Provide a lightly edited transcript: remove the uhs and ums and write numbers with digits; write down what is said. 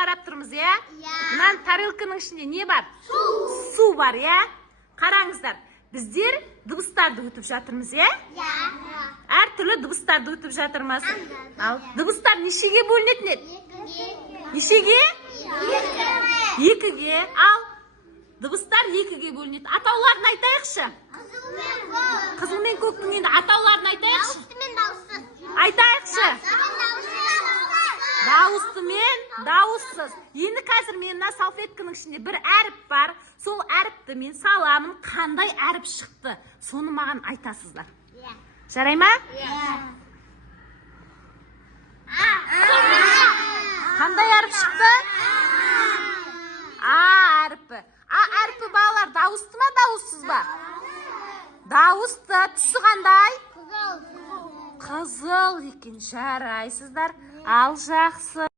қарап тұрмыз, иә? Мынан тарелканың ішінде не бар? Су бар, иә? Қараңыздар, біздер дыбыстарды өтіп жатырмыз, иә? Әр түрлі дыбыстарды өтіп жатырмыз. Ал дыбыстар нешеге бөлінетін еді? Нешеге? Екіге. Ал дыбыстар екіге бөлінеді. Атауларын айтайықшы. Қызыл мен көктің енді атауларын айтайықшы. Айтайықшы. Дауысты мен дауыссыз. Енді қазір мен салфетканың ішінде бір әріп бар. Сол әріпті мен саламын. Қандай әріп шықты? Соны маған айтасыздар. Жарай ма? Қандай әріп шықты? А әріпі. А әріпі балалар дауысты ма, дауыссыз ба? Дауысты. Түсі қандай? Қызыл екен. Жарайсыздар. Ал жақсы.